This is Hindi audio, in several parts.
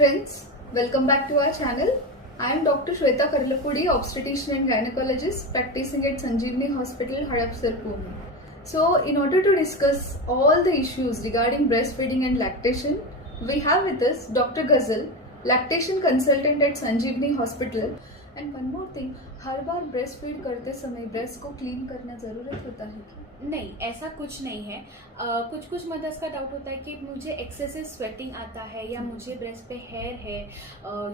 friends, welcome back to our channel. I am Dr. Shweta Karlapudi, obstetrician and gynecologist practicing at Sanjeevani Hospital, Hadapsar, Pune. So, in order to discuss all the issues regarding breastfeeding and lactation, we have with us Dr. Ghazal, lactation consultant at Sanjeevani Hospital. And one more thing, her bar breast feed करते समय ब्रेस्ट को क्लीन करना जरूरत होता है क्या? नहीं, ऐसा कुछ नहीं है। कुछ मदर्स का डाउट होता है कि मुझे एक्सेसिव स्वेटिंग आता है या मुझे ब्रेस्ट पे हेयर है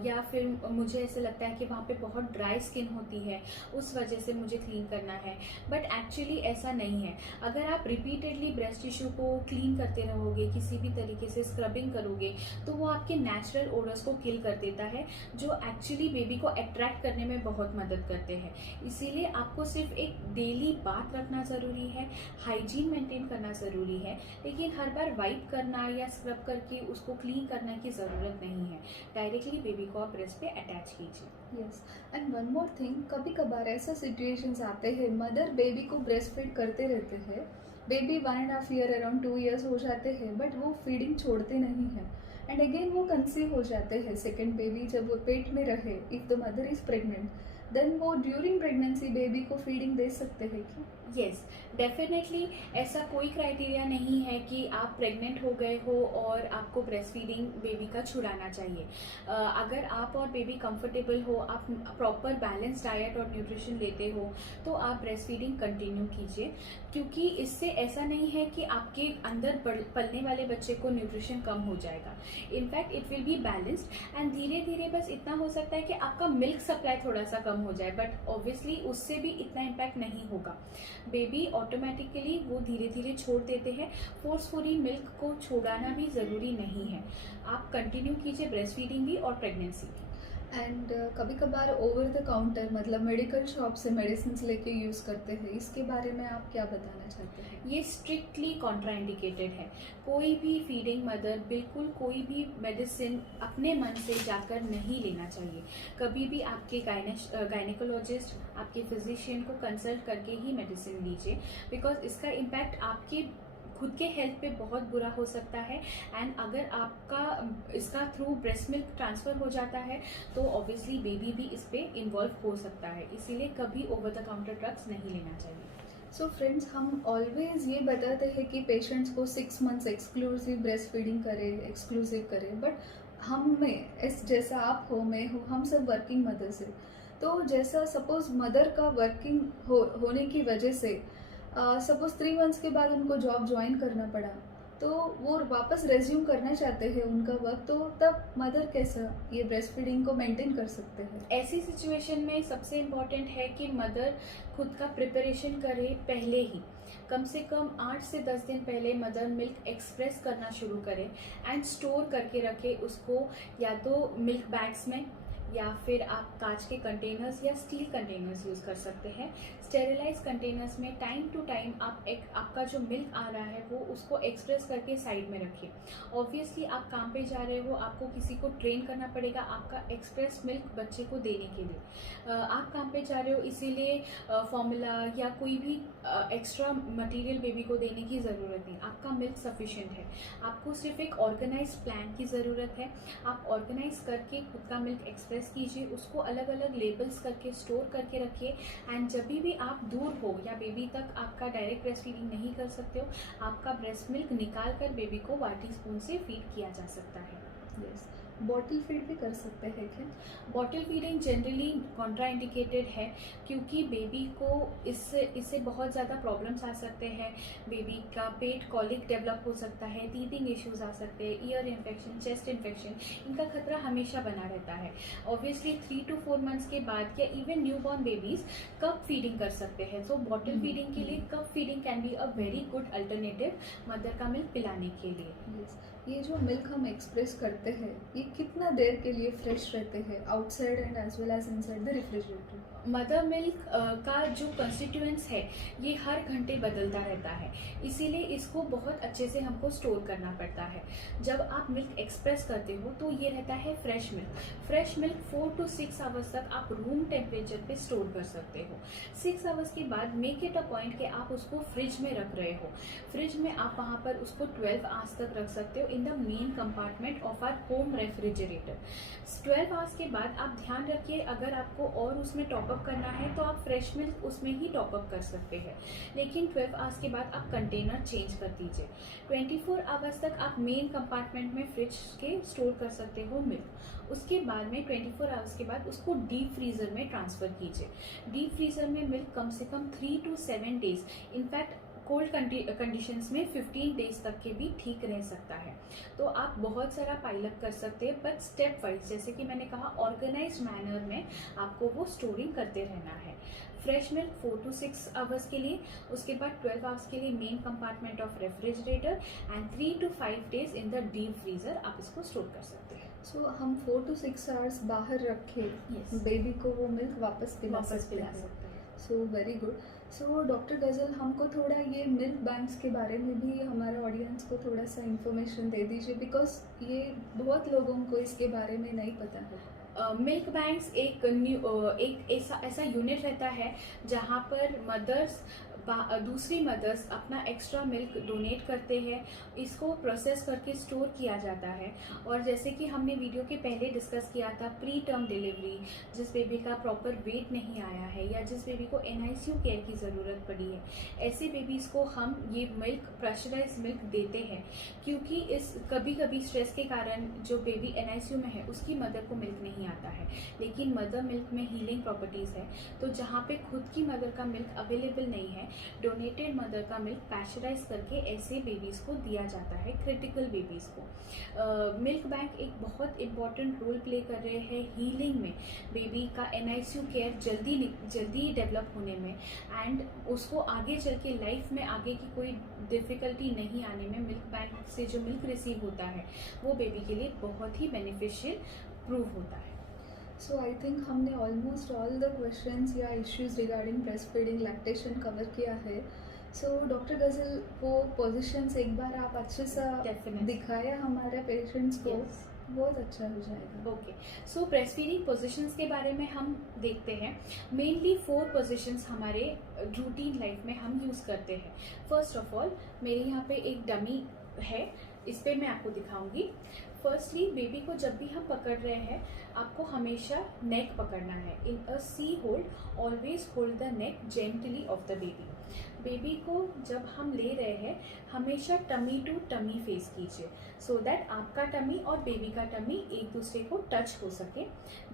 या फिर मुझे ऐसे लगता है कि वहाँ पे बहुत ड्राई स्किन होती है, उस वजह से मुझे क्लीन करना है। बट एक्चुअली ऐसा नहीं है। अगर आप रिपीटेडली ब्रेस्ट टिश्यू को क्लीन करते रहोगे, किसी भी तरीके से स्क्रबिंग करोगे, तो वो आपके नेचुरल ओडर्स को किल कर देता है, जो एक्चुअली बेबी को अट्रैक्ट करने में बहुत मदद करते हैं। इसीलिए आपको सिर्फ एक डेली बात रखना ज़रूरी है, हाइजीन मेंटेन करना ज़रूरी है, लेकिन हर बार वाइप करना या स्क्रब करके उसको क्लीन करने की ज़रूरत नहीं है। डायरेक्टली बेबी को आप ब्रेस्ट पे अटैच कीजिए। Yes, and one more thing, कभी कभार ऐसा सिचुएशंस आते हैं मदर बेबी को ब्रेस्ट फीड करते रहते हैं, बेबी 1.5 ईयर अराउंड 2 इयर्स हो जाते हैं, बट वो फीडिंग छोड़ते नहीं हैं एंड अगेन वो कंसीव हो जाते हैं। सेकेंड बेबी जब वो पेट में रहे, if the mother is pregnant, then वो ड्यूरिंग प्रेगनेंसी बेबी को फीडिंग दे सकते हैं क्या? यस, डेफिनेटली ऐसा कोई क्राइटेरिया नहीं है कि आप प्रेग्नेंट हो गए हो और आपको ब्रेस्ट फीडिंग बेबी का छुड़ाना चाहिए। अगर आप और बेबी कंफर्टेबल हो, आप प्रॉपर बैलेंस डाइट और न्यूट्रिशन लेते हो, तो आप ब्रेस्ट फीडिंग कंटिन्यू कीजिए, क्योंकि इससे ऐसा नहीं है कि आपके अंदर पलने वाले बच्चे को न्यूट्रिशन कम हो जाएगा। In fact it will be balanced and धीरे धीरे बस इतना हो सकता है कि आपका मिल्क सप्लाई थोड़ा सा कम हो जाए, बट ऑब्वियसली उससे भी इतना इम्पैक्ट नहीं होगा। बेबी ऑटोमेटिकली वो धीरे धीरे छोड़ देते हैं। फोर्सफुली मिल्क को छोड़ाना भी ज़रूरी नहीं है। आप कंटिन्यू कीजिए ब्रेस्ट फीडिंग भी और प्रेगनेंसी भी। एंड कभी कभार ओवर द काउंटर मतलब मेडिकल शॉप से मेडिसिन लेके यूज़ करते हैं, इसके बारे में आप क्या बताना चाहते हैं? ये स्ट्रिक्टली कॉन्ट्राइंडिकेटेड है। कोई भी फीडिंग मदर बिल्कुल कोई भी मेडिसिन अपने मन से जाकर नहीं लेना चाहिए। कभी भी आपके गायनेकोलॉजिस्ट, आपके फिजिशियन को कंसल्ट करके ही मेडिसिन लीजिए, बिकॉज इसका इम्पैक्ट आपके खुद के हेल्थ पे बहुत बुरा हो सकता है। एंड अगर आपका इसका थ्रू ब्रेस्ट मिल्क ट्रांसफ़र हो जाता है, तो ऑब्वियसली बेबी भी इस पे इन्वॉल्व हो सकता है। इसीलिए कभी ओवर द काउंटर ड्रग्स नहीं लेना चाहिए। सो फ्रेंड्स, हम ऑलवेज ये बताते हैं कि पेशेंट्स को 6 मंथ्स एक्सक्लूसिव ब्रेस्ट फीडिंग करें, एक्सक्लूसिव करें, बट हम में जैसा आप हो, मैं हूँ, हम सब वर्किंग मदर्स हैं। तो जैसा सपोज मदर का वर्किंग होने की वजह से सपोज 3 मंथ्स के बाद उनको जॉब ज्वाइन करना पड़ा, तो वो वापस रेज्यूम करना चाहते हैं उनका वर्क, तो तब मदर कैसा ये ब्रेस्ट फीडिंग को मेंटेन कर सकते हैं? ऐसी सिचुएशन में सबसे इम्पॉर्टेंट है कि मदर खुद का प्रिपरेशन करे पहले ही। कम से कम 8 से 10 दिन पहले मदर मिल्क एक्सप्रेस करना शुरू करे एंड स्टोर करके रखे उसको, या तो मिल्क बैग्स में या फिर आप कांच के कंटेनर्स या स्टील कंटेनर्स यूज़ कर सकते हैं। स्टेरिलाइज कंटेनर्स में टाइम टू टाइम आपका जो मिल्क आ रहा है वो उसको एक्सप्रेस करके साइड में रखिए। ऑब्वियसली आप काम पे जा रहे हो, आपको किसी को ट्रेन करना पड़ेगा आपका एक्सप्रेस मिल्क बच्चे को देने के लिए। आप काम पे जा रहे हो, इसीलिए फॉर्मूला या कोई भी एक्स्ट्रा मटेरियल बेबी को देने की ज़रूरत नहीं। आपका मिल्क सफिशिएंट है। आपको सिर्फ एक ऑर्गेनाइज प्लान की ज़रूरत है। आप ऑर्गेनाइज करके खुद का मिल्क एक्सप्रेस कीजिए, उसको अलग अलग लेबल्स करके स्टोर करके रखिए। एंड जब भी आप दूर हो या बेबी तक आपका डायरेक्ट ब्रेस्ट फीडिंग नहीं कर सकते हो, आपका ब्रेस्ट मिल्क निकाल कर बेबी को वाटी स्पून से फीड किया जा सकता है। यस, बॉटल फीड भी कर सकते हैं क्या? बॉटल फीडिंग जनरली कॉन्ट्राइंडिकेटेड है, क्योंकि बेबी को इससे बहुत ज़्यादा प्रॉब्लम्स आ सकते हैं। बेबी का पेट कॉलिक डेवलप हो सकता है, टीथिंग इश्यूज आ सकते हैं, ईयर इन्फेक्शन, चेस्ट इन्फेक्शन, इनका खतरा हमेशा बना रहता है। ऑब्वियसली 3 to 4 मंथ्स के बाद या even new born babies cup feeding कर सकते हैं। सो बॉटल फीडिंग के लिए cup feeding can be a very good alternative mother का मिल्क पिलाने के लिए। Yes. ये जो मिल्क हम एक्सप्रेस करते हैं, ये कितना देर के लिए फ्रेश रहते हैं outside and as well as inside the refrigerator? Mother milk का जो कंस्टिट्यूएंट्स है ये हर घंटे बदलता रहता है, इसीलिए इसको बहुत अच्छे से हमको स्टोर करना पड़ता है। जब आप मिल्क एक्सप्रेस करते हो तो ये रहता है fresh milk. Fresh milk 4 to 6 hours तक आप रूम टेम्परेचर पे स्टोर कर सकते हो। 6 आवर्स के बाद मेक इट अ पॉइंट कि आप उसको फ्रिज में रख रहे हो। फ्रिज में आप वहाँ पर उसको 12 आवर्स तक रख सकते हो। In the main compartment of our home refrigerator. 12 hours के बाद आप ध्यान रखिए, अगर आपको और उसमें टॉपअप करना है तो आप फ्रेश मिल्क उसमें ही टॉपअप कर सकते हैं, लेकिन 12 आवर्स के बाद आप कंटेनर चेंज कर दीजिए। 24 आवर्स तक आप मेन कंपार्टमेंट में फ्रिज के स्टोर कर सकते हो मिल्क। उसके बाद में 24 आवर्स के बाद उसको डीप फ्रीज़र में ट्रांसफ़र कीजिए। डीप फ्रीज़र में मिल्क कम से कम 3 to 7 days, in fact cold conditions में 15 डेज तक के भी ठीक रह सकता है। तो आप बहुत सारा पाइलअप कर सकते हैं, बट स्टेप वाइज, जैसे कि मैंने कहा, ऑर्गेनाइज्ड मैनर में आपको वो स्टोरिंग करते रहना है। फ्रेश मिल्क 4 to 6 आवर्स के लिए, उसके बाद 12 आवर्स के लिए main compartment of refrigerator and 3 to 5 days in the deep freezer आप इसको स्टोर कर सकते हैं। सो हम 4 to 6 आवर्स बाहर रख के बेबी को वो मिल्क वापस पिला सकते हैं। So very good. So doctor Ghazal, हमको थोड़ा ये मिल्क बैंक्स के बारे में भी हमारे ऑडियंस को थोड़ा सा इन्फॉर्मेशन दे दीजिए, बिकॉज ये बहुत लोगों को इसके बारे में नहीं पता है। मिल्क बैंक्स एक ऐसा यूनिट रहता है जहाँ पर मदर्स दूसरी मदर्स अपना एक्स्ट्रा मिल्क डोनेट करते हैं, इसको प्रोसेस करके स्टोर किया जाता है। और जैसे कि हमने वीडियो के पहले डिस्कस किया था, प्री टर्म डिलीवरी, जिस बेबी का प्रॉपर वेट नहीं आया है या जिस बेबी को NICU केयर की ज़रूरत पड़ी है, ऐसे बेबीज़ को हम ये मिल्क, प्रेशराइज मिल्क देते हैं, क्योंकि इस कभी कभी स्ट्रेस के कारण जो बेबी NICU में है उसकी मदर को मिल्क नहीं आता है, लेकिन मदर मिल्क में हीलिंग प्रॉपर्टीज़ है। तो जहाँ पे खुद की मदर का मिल्क अवेलेबल नहीं है, डोनेटेड मदर का मिल्क पैस्चराइज करके ऐसे बेबीज़ को दिया जाता है, क्रिटिकल बेबीज़ को। मिल्क बैंक एक बहुत इम्पॉर्टेंट रोल प्ले कर रहे हैं हीलिंग में, बेबी का NICU केयर जल्दी डेवलप होने में, एंड उसको आगे चल के लाइफ में आगे की कोई डिफ़िकल्टी नहीं आने में मिल्क बैंक से जो मिल्क रिसीव होता है वो बेबी के लिए बहुत ही बेनिफिशियल प्रूव होता है। सो आई थिंक हमने ऑलमोस्ट ऑल द क्वेश्चंस या issues regarding breast feeding lactation cover किया है। सो डॉक्टर गज़ल, वो पोजीशंस एक बार आप अच्छे से दिखाए हमारे पेशेंट्स को, बहुत अच्छा हो जाएगा। ओके, सो ब्रेस्ट फीडिंग पोजिशंस के बारे में हम देखते हैं। मेनली 4 पोजिशंस हमारे रूटीन लाइफ में हम यूज़ करते हैं। फर्स्ट ऑफ ऑल, मेरे यहाँ पे एक डमी है, इस पर मैं आपको दिखाऊंगी। फर्स्टली, बेबी को जब भी हम पकड़ रहे हैं, आपको हमेशा नेक पकड़ना है। In a C hold, always hold the neck gently of the baby. Baby को जब हम ले रहे हैं, हमेशा टमी टू टमी फेस कीजिए, सो दैट आपका टमी और बेबी का टमी एक दूसरे को टच हो सके।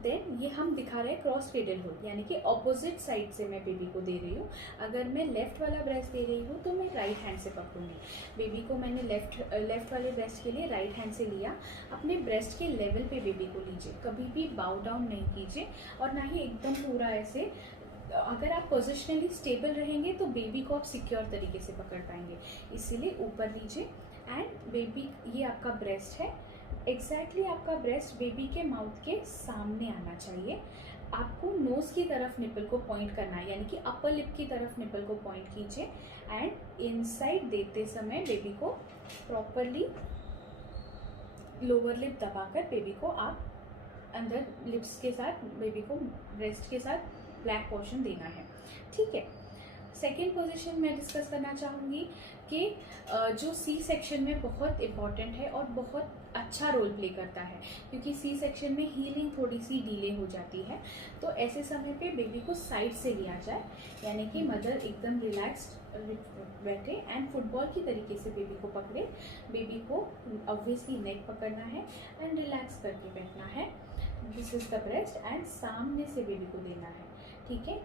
देन ये हम दिखा रहे हैं क्रॉस क्रेडल होल्ड, यानी कि ऑपोजिट साइड से मैं बेबी को दे रही हूँ। अगर मैं लेफ्ट वाला ब्रेस्ट दे रही हूँ तो मैं राइट हैंड से पकड़ूंगी। बेबी को मैंने लेफ्ट वाले ब्रेस्ट के लिए राइट हैंड से लिया। अपने ब्रेस्ट के लेवल पे बेबी को लीजिए, कभी भी बाउ डाउन नहीं कीजिए, और ना ही एकदम पूरा ऐसे। अगर आप पोजिशनली स्टेबल रहेंगे तो बेबी को आप सिक्योर तरीके से पकड़ पाएंगे, इसीलिए ऊपर लीजिए। एंड बेबी, ये आपका ब्रेस्ट है, एग्जैक्टली आपका ब्रेस्ट बेबी के माउथ के सामने आना चाहिए। आपको नोज़ की तरफ निपल को पॉइंट करना है, यानी कि अपर लिप की तरफ निपल को पॉइंट कीजिए। एंड इनसाइड देते समय बेबी को प्रॉपरली लोअर लिप दबाकर बेबी को आप अंदर लिप्स के साथ, बेबी को ब्रेस्ट के साथ ब्लैक पोर्शन देना है, ठीक है। सेकेंड पोजीशन मैं डिस्कस करना चाहूँगी कि जो सी सेक्शन में बहुत इम्पॉर्टेंट है और बहुत अच्छा रोल प्ले करता है, क्योंकि सी सेक्शन में हीलिंग थोड़ी सी डिले हो जाती है। तो ऐसे समय पे बेबी को साइड से लिया जाए, यानी कि मदर एकदम रिलैक्स्ड बैठे एंड फुटबॉल की तरीके से बेबी को पकड़े। बेबी को ऑब्वियसली नेक पकड़ना है एंड रिलैक्स करके बैठना है। This is the breast, and सामने से बेबी को देना है, ठीक है।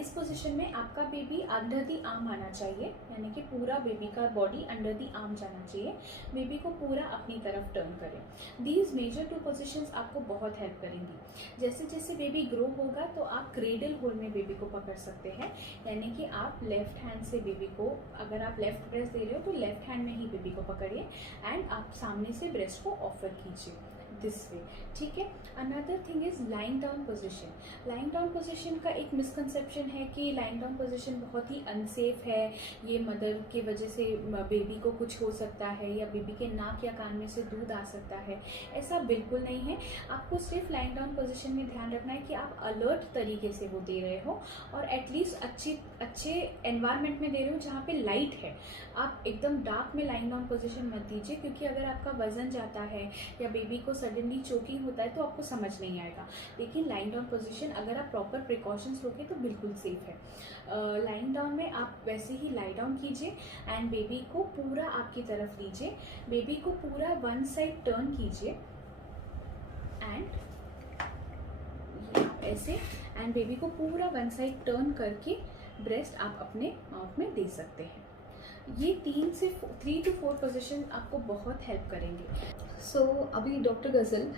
इस पोजीशन में आपका बेबी अंडर दी आर्म आना चाहिए, यानी कि पूरा बेबी का बॉडी अंडर दी आर्म जाना चाहिए। बेबी को पूरा अपनी तरफ टर्न करें। दीज मेजर 2 पोजीशंस आपको बहुत हेल्प करेंगी। जैसे जैसे बेबी ग्रो होगा तो आप क्रेडल होल्ड में बेबी को पकड़ सकते हैं, यानी कि आप लेफ्ट हैंड से बेबी को, अगर आप लेफ्ट ब्रेस्ट दे रहे हो तो लेफ्ट हैंड में ही बेबी को पकड़िए एंड आप सामने से ब्रेस्ट को ऑफर कीजिए। दिस वे, ठीक है। Another thing is lying down position. Lying down position का एक मिसकंसेप्शन है कि लाइंग डाउन पोजिशन बहुत ही अनसेफ है, ये मदर की वजह से बेबी को कुछ हो सकता है या बेबी के नाक या कान में से दूध आ सकता है। ऐसा बिल्कुल नहीं है। आपको सिर्फ लाइंग डाउन पोजिशन में ध्यान रखना है कि आप अलर्ट तरीके से वो दे रहे हो और एटलीस्ट अच्छे एनवायरनमेंट में दे रहे हो जहाँ पे लाइट है। आप एकदम डार्क में लाइंग डाउन पोजीशन मत दीजिए, क्योंकि अगर आपका वजन जाता है या बेबी को सडनली चोकिंग होता है तो आपको समझ नहीं आएगा। लेकिन लाइंग डाउन पोजीशन अगर आप प्रॉपर प्रिकॉशंस लोगे तो बिल्कुल सेफ है। लाइंग डाउन में आप वैसे ही लाई डाउन कीजिए एंड बेबी को पूरा आपकी तरफ लीजिए, बेबी को पूरा वन साइड टर्न कीजिए एंड ऐसे, एंड बेबी को पूरा वन साइड टर्न करके ब्रेस्ट आप अपने माउथ में दे सकते हैं। ये 3 to 4 पोजीशन आपको बहुत हेल्प करेंगे। सो अभी डॉक्टर गजल,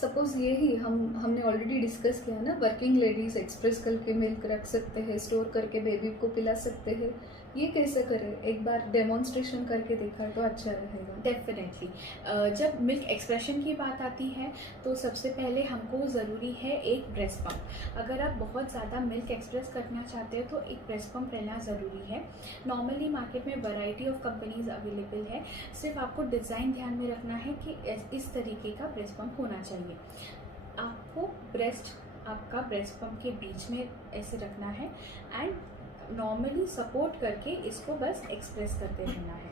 सपोज ये ही हमने ऑलरेडी डिस्कस किया ना, वर्किंग लेडीज एक्सप्रेस करके मिल्क रख सकते हैं, स्टोर करके बेबी को पिला सकते हैं, ये कैसे करें? एक बार डेमोन्स्ट्रेशन करके देखा तो अच्छा रहेगा। डेफिनेटली जब मिल्क एक्सप्रेशन की बात आती है तो सबसे पहले हमको ज़रूरी है एक ब्रेस्ट पम्प। अगर आप बहुत ज़्यादा मिल्क एक्सप्रेस करना चाहते हो तो एक ब्रेस्ट पम्प रहना ज़रूरी है। नॉर्मली मार्केट में वैरायटी ऑफ कंपनीज अवेलेबल है, सिर्फ आपको डिज़ाइन ध्यान में रखना है कि इस तरीके का ब्रेस्ट पम्प होना चाहिए। आपको आपका ब्रेस्ट पम्प के बीच में ऐसे रखना है एंड नॉर्मली सपोर्ट करके इसको बस एक्सप्रेस करते रहना है।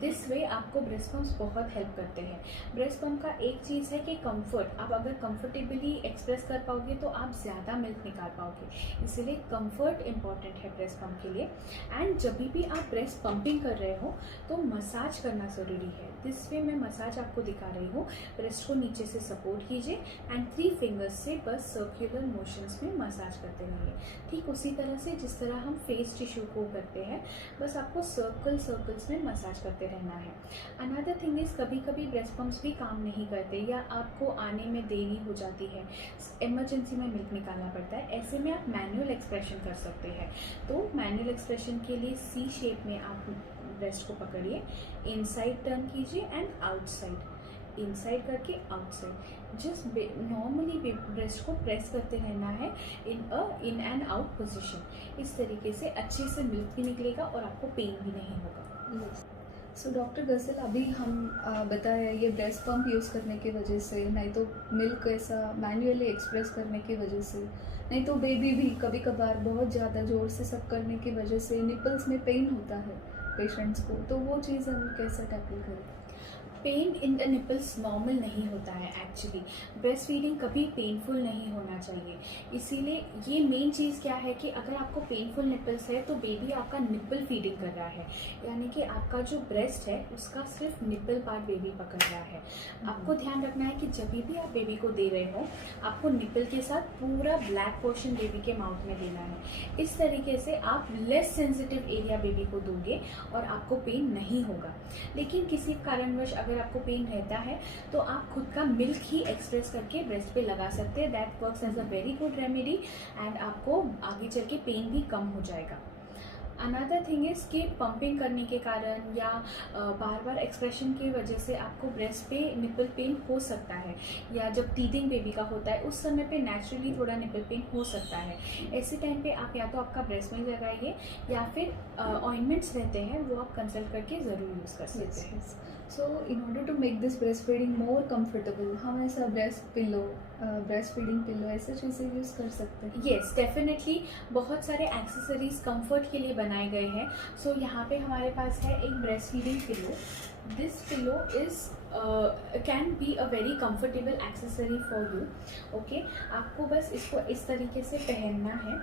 दिस वे आपको ब्रेस्ट पम्प्स बहुत हेल्प करते हैं। ब्रेस्ट पम्प का एक चीज़ है कि कंफर्ट, आप अगर कंफर्टेबली एक्सप्रेस कर पाओगे तो आप ज़्यादा मिल्क निकाल पाओगे, इसीलिए कंफर्ट इंपॉर्टेंट है ब्रेस्ट पम्प के लिए। एंड जब भी आप ब्रेस्ट पंपिंग कर रहे हो तो मसाज करना ज़रूरी है। दिस वे मैं मसाज आपको दिखा रही हूँ। ब्रेस्ट को नीचे से सपोर्ट कीजिए एंड 3 फिंगर्स से बस सर्कुलर मोशंस में मसाज करते रहिए, ठीक उसी तरह से जिस तरह हम फेस टिश्यू को करते हैं, बस आपको सर्कल्स में मसाज करते रहना है। अनदर थिंग इज, कभी कभी ब्रेस्ट पम्प्स भी काम नहीं करते या आपको आने में देरी हो जाती है, इमरजेंसी में मिल्क निकालना पड़ता है, ऐसे में आप मैनुअल एक्सप्रेशन कर सकते हैं। तो मैनुअल एक्सप्रेशन के लिए सी शेप में आप ब्रेस्ट को पकड़िए, इनसाइड टर्न कीजिए एंड आउटसाइड, इनसाइड करके आउटसाइड, जस्ट नॉर्मली ब्रेस्ट को प्रेस करते रहना है इन एंड आउट पोजीशन। इस तरीके से अच्छे से मिल्क भी निकलेगा और आपको पेन भी नहीं होगा। सो डॉक्टर गजल, अभी हम बताया ये ब्रेस्ट पंप यूज़ करने की वजह से, नहीं तो मिल्क ऐसा मैन्युअली एक्सप्रेस करने की वजह से, नहीं तो बेबी भी कभी कभार बहुत ज़्यादा ज़ोर से सब करने की वजह से निपल्स में पेन होता है पेशेंट्स को, तो वो चीज़ हम कैसे टैकल करें? Pain in the nipples normal नहीं होता है एक्चुअली। ब्रेस्ट फीडिंग कभी पेनफुल नहीं होना चाहिए, इसीलिए ये मेन चीज़ क्या है कि अगर आपको पेनफुल निपल्स है तो बेबी आपका निपल फीडिंग कर रहा है, यानी कि आपका जो ब्रेस्ट है उसका सिर्फ निपल पार्ट बेबी पकड़ रहा है। आपको ध्यान रखना है कि जब भी आप बेबी को दे रहे हो आपको निपल के साथ पूरा ब्लैक पोर्शन बेबी के माउथ में देना है। इस तरीके से आप लेस सेंसिटिव एरिया बेबी को दोगे और आपको पेन नहीं होगा। लेकिन किसी कारणवश अगर आपको पेन रहता है तो आप खुद का मिल्क ही एक्सप्रेस करके ब्रेस्ट पे लगा सकते हैं। That works as a very good remedy and आपको आगे चल के पेन भी कम हो जाएगा। अनदर थिंग इज कि पंपिंग करने के कारण या बार बार एक्सप्रेशन की वजह से आपको ब्रेस्ट पे निपल पेन हो सकता है, या जब टीथिंग बेबी का होता है उस समय पे नेचुरली थोड़ा निपल पेन हो सकता है। ऐसे टाइम पे आप या तो आपका ब्रेस्ट में लगाइए या फिर ऑइंटमेंट्स रहते हैं वो आप कंसल्ट करके ज़रूर यूज़ कर सकते हैं। So in order to make this breastfeeding more comfortable, हम ऐसा ब्रेस्ट फीडिंग पिलो ऐसे चीज़ें यूज़ कर सकते हैं? येस डेफिनेटली, बहुत सारे एक्सेसरीज कंफर्ट के लिए बनाए गए हैं। सो यहाँ पे हमारे पास है एक breast feeding pillow. This pillow is can be a very comfortable accessory for you. Okay, आपको बस इसको इस तरीके से पहनना है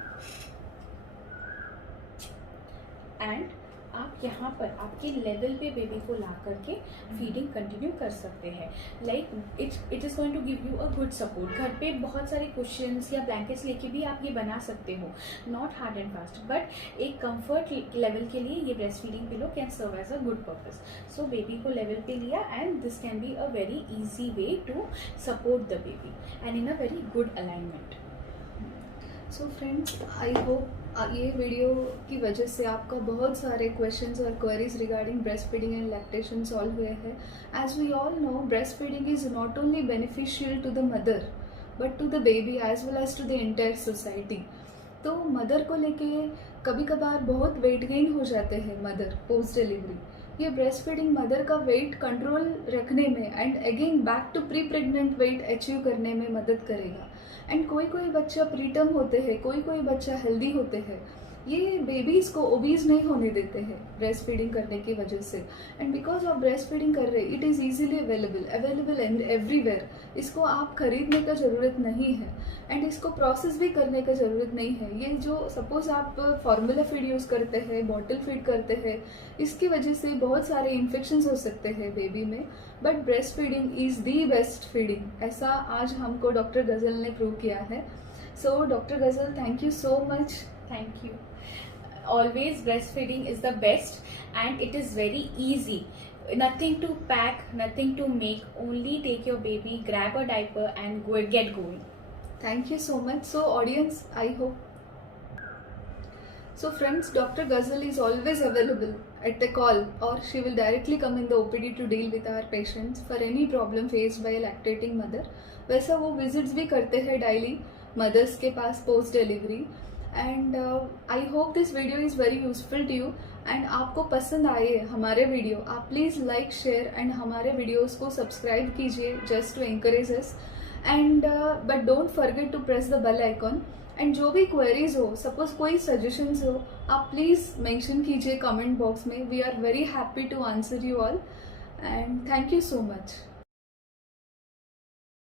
एंड आप यहाँ पर आपके लेवल पे बेबी को ला करके फीडिंग कंटिन्यू कर सकते हैं। Like it is going to give you a good support. घर पे बहुत सारे कुशन्स या ब्लैंकेट्स लेके भी आप ये बना सकते हो, not hard and fast, but एक कंफर्ट लेवल के लिए ये breast feeding pillow can serve as a good purpose. So baby को लेवल पे लिया and this can be a very easy way to support the baby and in a very good alignment. So friends, I hope ये वीडियो की वजह से आपका बहुत सारे क्वेश्चंस और queries regarding breast feeding and lactation solve हुए हैं. As we all know, breast feeding is not only beneficial to the mother but to the baby as well as to the entire society. तो मदर को लेके कभी कभार बहुत वेट गेन हो जाते हैं मदर पोस्ट डिलीवरी. ये ब्रेस्ट फीडिंग मदर का वेट कंट्रोल रखने में and again back to pre pregnant weight achieve करने में मदद करेगा. एंड कोई कोई बच्चा प्रीटर्म होते हैं, कोई कोई बच्चा हेल्दी होते हैं, ये बेबीज़ को ओबीज नहीं होने देते हैं ब्रेस्ट फीडिंग करने की वजह से. एंड बिकॉज आप ब्रेस्ट फीडिंग कर रहे, it is easily available and everywhere. इसको आप खरीदने का ज़रूरत नहीं है एंड इसको प्रोसेस भी करने का ज़रूरत नहीं है. ये जो सपोज आप फार्मूला फीड यूज़ करते हैं, बॉटल फीड करते हैं, इसकी वजह से बहुत सारे इन्फेक्शंस हो सकते हैं बेबी में. But breast feeding is the best feeding, ऐसा आज हमको डॉक्टर गज़ल ने प्रूव किया है. सो doctor ghazal, thank you so much. Thank you. Always breastfeeding is the best and it is very easy. Nothing to pack, nothing to make. Only take your baby, grab a diaper and get going. Thank you so much. So audience, I hope. So friends, Dr. Ghazal is always available at the call, or she will directly come in the OPD to deal with our patients for any problem faced by a lactating mother. वैसा वो visits भी करते हैं daily mothers के पास post delivery. And I hope this video is very useful to you. And आपको पसंद आए हमारे वीडियो, आप प्लीज़ लाइक शेयर एंड हमारे वीडियोस को सब्सक्राइब कीजिए just to encourage us. And but don't forget to press the bell icon. And जो भी क्वेरीज हो, सपोज कोई सजेशंस हो, आप प्लीज़ मेंशन कीजिए कमेंट बॉक्स में. We are very happy to answer you all. And thank you so much.